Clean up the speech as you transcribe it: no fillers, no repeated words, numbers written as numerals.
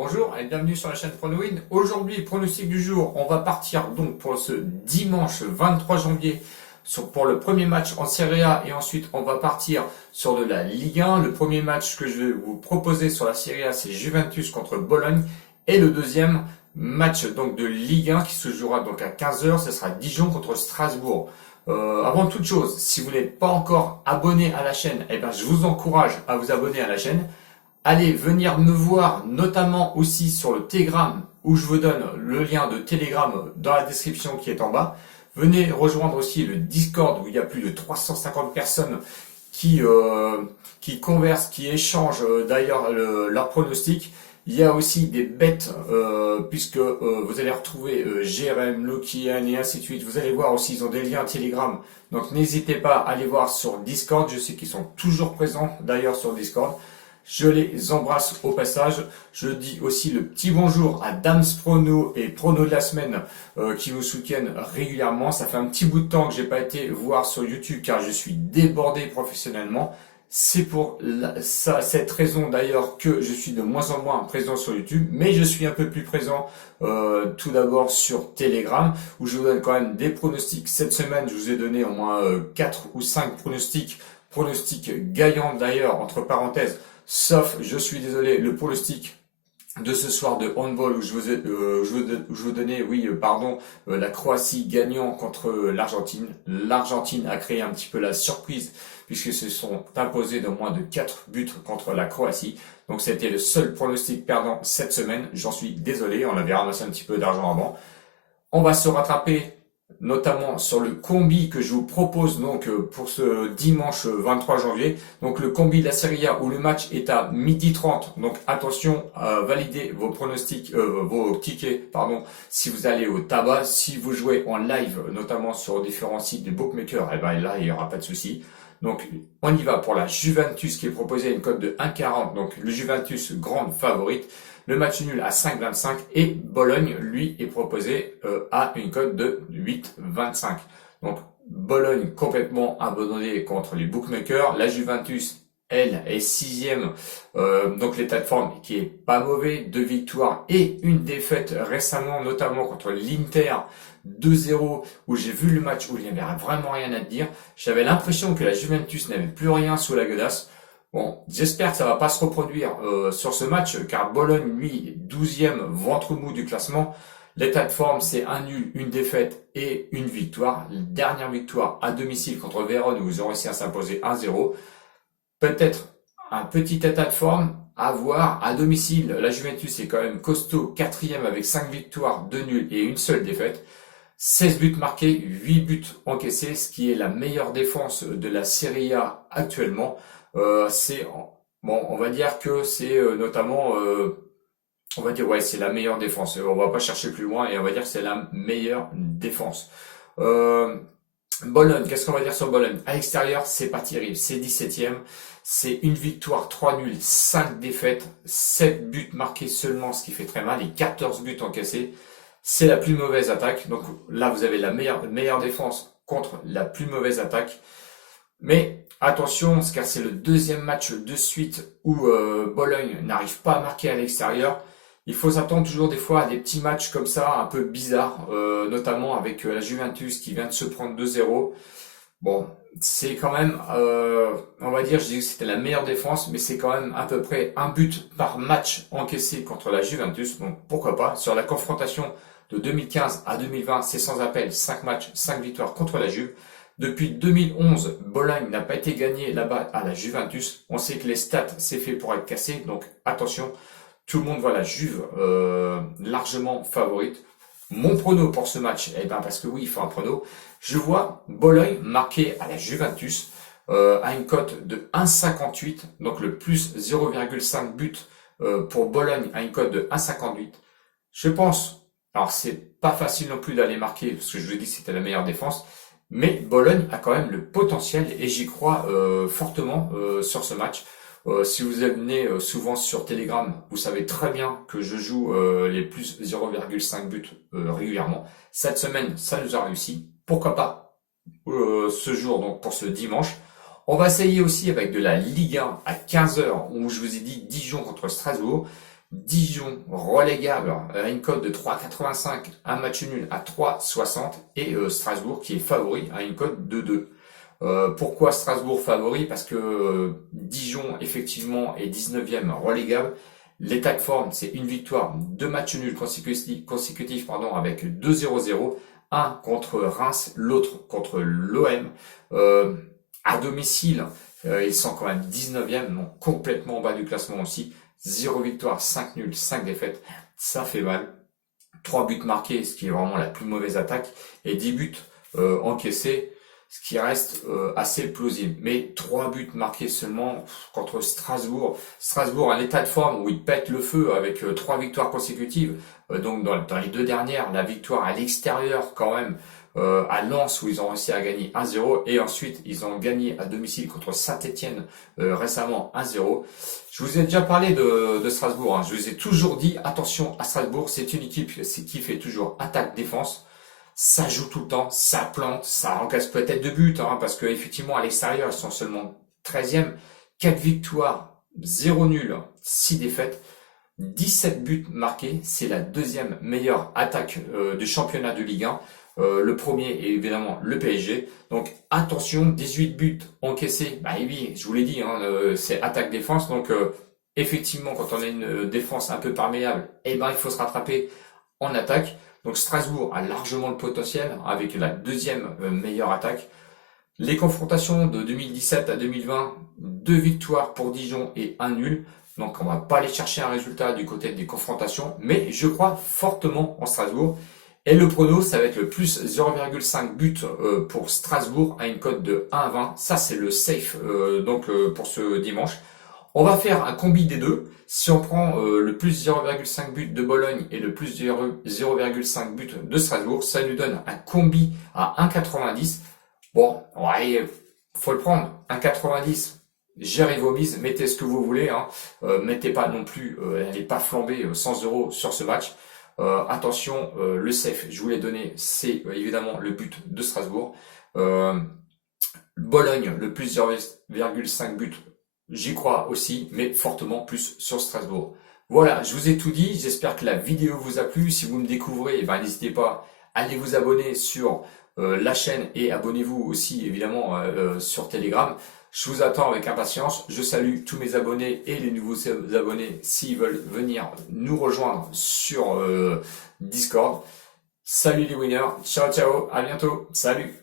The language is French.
Bonjour et bienvenue sur la chaîne PronoWin. Aujourd'hui, pronostic du jour, on va partir donc pour ce dimanche 23 janvier pour le premier match en Serie A et ensuite on va partir sur de la Ligue 1. Le premier match que je vais vous proposer sur la Serie A, c'est Juventus contre Bologne et le deuxième match donc de Ligue 1 qui se jouera donc à 15h, ce sera Dijon contre Strasbourg. Avant toute chose, si vous n'êtes pas encore abonné à la chaîne, je vous encourage à vous abonner à la chaîne. Allez venir me voir notamment aussi sur le Telegram où je vous donne le lien de Telegram dans la description qui est en bas. Venez rejoindre aussi le Discord où il y a plus de 350 personnes qui conversent, qui échangent d'ailleurs leurs pronostics. Il y a aussi des bêtes puisque vous allez retrouver Jérém, Lokian et ainsi de suite. Vous allez voir aussi, ils ont des liens Telegram. Donc n'hésitez pas à aller voir sur Discord. Je sais qu'ils sont toujours présents d'ailleurs sur Discord. Je les embrasse au passage. Je dis aussi le petit bonjour à Dams Prono et Prono de la semaine qui nous soutiennent régulièrement. Ça fait un petit bout de temps que j'ai pas été voir sur YouTube car je suis débordé professionnellement. C'est pour cette raison d'ailleurs que je suis de moins en moins présent sur YouTube, mais je suis un peu plus présent tout d'abord sur Telegram où je vous donne quand même des pronostics. Cette semaine, je vous ai donné au moins 4 ou 5 pronostics gagnants d'ailleurs, entre parenthèses. Sauf, je suis désolé, le pronostic de ce soir de handball où je vous donnais, la Croatie gagnant contre l'Argentine. L'Argentine a créé un petit peu la surprise puisqu'ils se sont imposés de moins de 4 buts contre la Croatie. Donc c'était le seul pronostic perdant cette semaine. J'en suis désolé, on avait ramassé un petit peu d'argent avant. On va se rattraper notamment sur le combi que je vous propose donc pour ce dimanche 23 janvier. Donc le combi de la Serie A où le match est à 12h30. Donc attention à valider vos pronostics, vos tickets, si vous allez au tabac. Si vous jouez en live, notamment sur différents sites de bookmakers, là il n'y aura pas de souci. Donc on y va pour la Juventus qui est proposée à une cote de 1,40. Donc le Juventus grande favorite. Le match nul à 5,25 et Bologne, lui, est proposé à une cote de 8,25. Donc Bologne complètement abandonné contre les bookmakers. La Juventus, elle, est sixième. Donc l'état de forme qui est pas mauvais. 2 victoires et une défaite récemment, notamment contre l'Inter 2-0, où j'ai vu le match où il n'y avait vraiment rien à dire. J'avais l'impression que la Juventus n'avait plus rien sous la godasse. Bon, j'espère que ça va pas se reproduire sur ce match, car Bologne, lui, 12e ventre mou du classement. L'état de forme, c'est un nul, une défaite et une victoire. Dernière victoire à domicile contre Vérone, où ils ont réussi à s'imposer 1-0. Peut-être un petit état de forme à voir à domicile. La Juventus est quand même costaud, 4e avec 5 victoires, 2 nuls et une seule défaite. 16 buts marqués, 8 buts encaissés, ce qui est la meilleure défense de la Serie A actuellement. On va dire que c'est notamment, c'est la meilleure défense. On va pas chercher plus loin et on va dire que c'est la meilleure défense. Bologne, qu'est-ce qu'on va dire sur Bologne? À l'extérieur, c'est pas terrible, c'est 17e, c'est une victoire, 3 nuls, 5 défaites, 7 buts marqués seulement, ce qui fait très mal, et 14 buts encaissés. C'est la plus mauvaise attaque. Donc là, vous avez la meilleure défense contre la plus mauvaise attaque. Mais attention, car c'est le deuxième match de suite où Bologne n'arrive pas à marquer à l'extérieur. Il faut s'attendre toujours des fois à des petits matchs comme ça, un peu bizarres, notamment avec la Juventus qui vient de se prendre 2-0. Bon, c'est quand même, on va dire, je dis que c'était la meilleure défense, mais c'est quand même à peu près un but par match encaissé contre la Juventus. Donc pourquoi pas, sur la confrontation de 2015 à 2020, c'est sans appel, 5 matchs, 5 victoires contre la Juve. Depuis 2011, Bologne n'a pas été gagné là-bas à la Juventus. On sait que les stats, c'est fait pour être cassé, donc attention, tout le monde voit la Juve largement favorite. Mon prono pour ce match, parce que oui, il faut un prono, je vois Bologne marqué à la Juventus à une cote de 1,58, donc le plus 0,5 but pour Bologne à une cote de 1,58. Je pense, alors c'est pas facile non plus d'aller marquer, parce que je vous ai dit que c'était la meilleure défense, mais Bologne a quand même le potentiel et j'y crois fortement sur ce match. Si vous venez souvent sur Telegram, vous savez très bien que je joue les plus 0,5 buts régulièrement. Cette semaine, ça nous a réussi. Pourquoi pas ce jour, donc pour ce dimanche. On va essayer aussi avec de la Ligue 1 à 15h, où je vous ai dit Dijon contre Strasbourg. Dijon relégable à une cote de 3,85, un match nul à 3,60 et Strasbourg qui est favori à une cote de 2. Pourquoi Strasbourg favori? Parce que Dijon effectivement est 19e relégable. L'état de forme, c'est une victoire, deux matchs nuls consécutifs avec 2-0-0, un contre Reims, l'autre contre l'OM. À domicile, ils sont quand même 19e, donc complètement en bas du classement aussi. 0 victoire, 5 nuls, 5 défaites, ça fait mal. 3 buts marqués, ce qui est vraiment la plus mauvaise attaque, et 10 buts encaissés, ce qui reste assez plausible. Mais 3 buts marqués seulement contre Strasbourg. Strasbourg, un état de forme où il pète le feu avec 3 victoires consécutives. Donc dans les deux dernières, la victoire à l'extérieur quand même, à Lens où ils ont réussi à gagner 1-0 et ensuite ils ont gagné à domicile contre Saint-Étienne récemment 1-0. Je vous ai déjà parlé de Strasbourg, hein. Je vous ai toujours dit attention à Strasbourg, c'est une équipe qui fait toujours attaque-défense. Ça joue tout le temps, ça plante, ça encaisse peut-être 2 buts, hein, parce qu'effectivement à l'extérieur ils sont seulement 13e, 4 victoires, 0 nul, 6 défaites. 17 buts marqués, c'est la deuxième meilleure attaque du championnat de Ligue 1. Le premier est évidemment le PSG. Donc attention, 18 buts encaissés. Bah oui, je vous l'ai dit, hein, c'est attaque-défense. Donc effectivement, quand on a une défense un peu perméable, eh ben, il faut se rattraper en attaque. Donc Strasbourg a largement le potentiel avec la deuxième meilleure attaque. Les confrontations de 2017 à 2020, 2 victoires pour Dijon et 1 nul. Donc on va pas aller chercher un résultat du côté des confrontations, mais je crois fortement en Strasbourg. Et le prono, ça va être le plus 0,5 but pour Strasbourg à une cote de 1,20. Ça c'est le safe pour ce dimanche. On va faire un combi des deux. Si on prend le plus 0,5 but de Bologne et le plus 0,5 but de Strasbourg, ça nous donne un combi à 1,90. Bon, ouais, faut le prendre. 1,90. Gérez vos mises, mettez ce que vous voulez, hein. Mettez pas non plus, n'allez pas flamber 100 € sur ce match. Attention, le safe, je vous l'ai donné, c'est évidemment le but de Strasbourg. Bologne, le plus 0,5 but, j'y crois aussi, mais fortement plus sur Strasbourg. Voilà, je vous ai tout dit, j'espère que la vidéo vous a plu. Si vous me découvrez, n'hésitez pas à aller vous abonner sur la chaîne et abonnez-vous aussi évidemment sur Telegram. Je vous attends avec impatience. Je salue tous mes abonnés et les nouveaux abonnés s'ils veulent venir nous rejoindre sur Discord. Salut les winners, ciao ciao, à bientôt, salut.